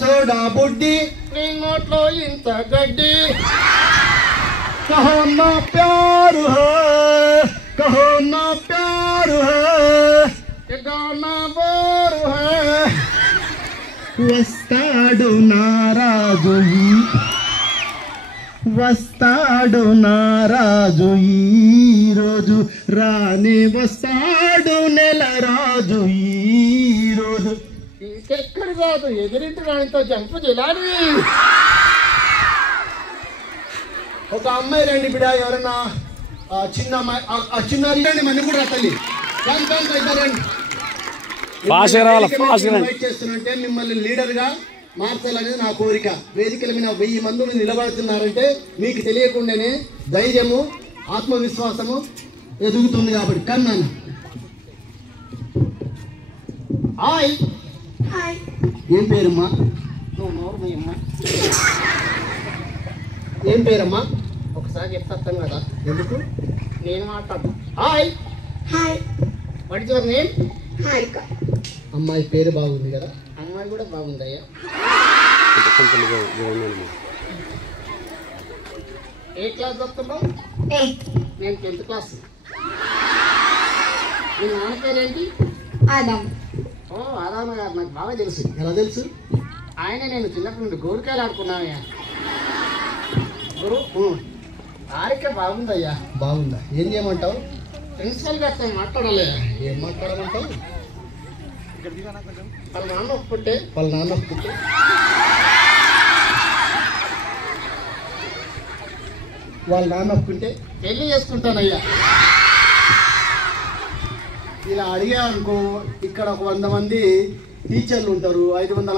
Soda బుడ్డి నీ నోట్లో ఇంత గడ్డి కహో నా ప్యారు హై కహో నా ప్యారు హై గానా బోరు హై వస్తాడు నారాజు వస్తాడు నారాజు ఈ రోజు రానే వస్తాడు నెల రాజు ఈ రోజు ఇంకెక్కడ కాదు ఎదురింటి రాణితో జంపు జిలాని ఒక అమ్మాయి రండి బిడ్డ ఎవరన్నా చిన్న అమ్మాయి చిన్నారి రండి మన కూడా తల్లి చేస్తున్నట్టే మిమ్మల్ని లీడర్గా మార్చాలనేది నా కోరిక. వేదికల మీద 1000 మంది నిలబడుతున్నారంటే మీకు తెలియకుండానే ధైర్యము ఆత్మవిశ్వాసము ఎదుగుతుంది కాబట్టి. కన్నాను హాయ్ ఏం పేరమ్మా? నువ్వు నోరు మీ అమ్మ ఏం పేరమ్మా? ఒకసారి చెప్తాను కదా ఎందుకు నేను మాట్లాడు. Hi what is your name? అమ్మాయి పేరు బాగుంది కదా. అమ్మాయి కూడా బాగుందయ్యా. ఏ క్లాస్ చదువుతున్నావు? నేను 10th క్లాస్. మీ నాన్న పేరేంటి? ఓ ఆదామ గారు నాకు బాగా తెలుసు. ఎలా తెలుసు? ఆయన నేను చిన్నప్పటి నుండి గోరికాయలు ఆడుకున్నానయ్యా. గురు ఆరిక బాగుందయ్యా. బాగుందా? ఏం చేయమంటావు? ప్రిన్సిపల్ గారితో మాట్లాడాలి. ఏం మాట్లాడమంటావు? వాళ్ళ నాన్న ఒప్పుకుంటే వాళ్ళ నాన్న ఒప్పుకుంటే వాళ్ళ నాన్న ఒప్పుకుంటే పెళ్లి చేసుకుంటానయ్యా. ఇలా అడిగా అనుకో, ఇక్కడ ఒక 100 మంది టీచర్లు ఉంటారు, 500